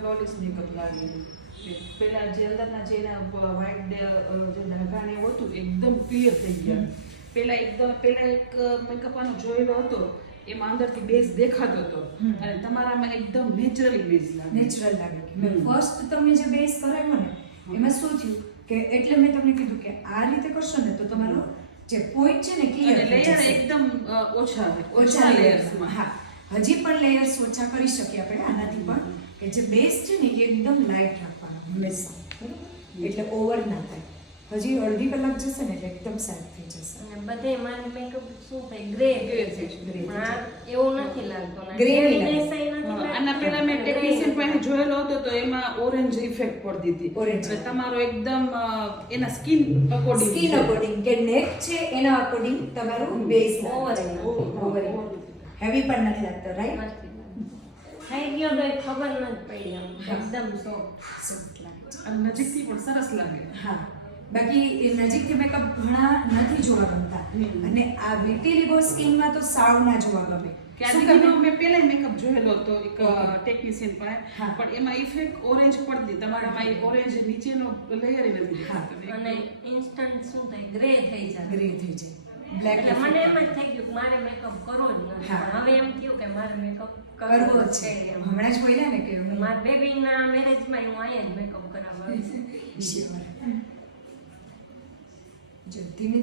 Flawless makeup લાગે. પેલા જે અંદરના જે એના વ્હાઈટ જે ડાઘા ને એવું હતું એકદમ ક્લિયર થઈ ગયા. પેલા એક મેકઅપ આનો જોયેલો હતો એમાં અંદરથી બેઝ દેખાતો હતો અને તમારામાં એકદમ નેચરલી બેઝ લાગે. નેચરલ લાગે. મેં ફર્સ્ટ તમે જે બેઝ કરાવ્યો ને એમાં શું થયું કે એટલે મેં તમને કીધું કે આ રીતે કરશો ને તો તમારો જે પોઈન્ટ છે ને ક્લિયર થઈ લેયર જશે. એકદમ ઓછા ઓછા લેયર્સમાં. હા, હજી પણ લેયર્સ ઓછા કરી શકીએ આપણે આનાથી પણ કે જે બેઝ છે ને એ એકદમ લાઇટ રાખવાનો હંમેશા, બરાબર? એટલે ઓવર ના થાય. હજી અડધી કલાક જશે ને એટલે એકદમ સાફ થઈ જશે. અને બધે મારું મેકઅપ શું થાય ગ્રે છે. એવું નથી લાગતો ને Grey grey નહીં દેસાઈ નથી લાગતો. આના પેલા મેં ટેકનિશિયન પાસે જોયેલો હતો તો એમાં ઓરેન્જ ઇફેક્ટ પડતી હતી. Orange. એટલે તમારો એકદમ એના સ્કિન અકોર્ડિંગ સ્કિન અકોર્ડિંગ કે નેક છે એના અકોર્ડિંગ તમારું બેઝ Over ઓવર હેવી પણ નથી લાગતો, રાઈટ? નથી લાગતો. થઈ ગયો તો એ ખબર નથી પડી આમ એકદમ સોફ્ટ. સોફ્ટ લાગે છે. અને નજીકથી પણ સરસ લાગે. હા, બાકી એ નજીકથી મેકઅપ ઘણા નથી જોવા ગમતા અને આ વિટીલિગો સ્કિનમાં તો સાવ ના જોવા ગમે. કે આ શું દીકરીનો ગમે? મેં પહેલા મેકઅપ જોયેલો હતો એક ટેકનિશિયન પાસે હા. પણ એમાં ઇફેક્ટ ઓરેન્જ પડતી. તમારામાં એ ઓરેન્જ નીચેનો લેયર નથી હા. દેખાતો. અને ઇન્સ્ટન્ટ શું થાય ગ્રે થઈ જાય. ગ્રે થઈ જાય. બ્લેક એટલે મને એમ જ થઈ ગયું કે મારે મેકઅપ કરવો જ નથી. હા. પણ હવે એમ થયું કે મારે મેકઅપ કરવો જ છે. એમ. હમણાં જ બોલ્યા ને કે હું મારા બેબીના મેરેજમાં હું અહીંયા જ મેકઅપ કરાવવા આવીશ. જો ધીમે ધીમે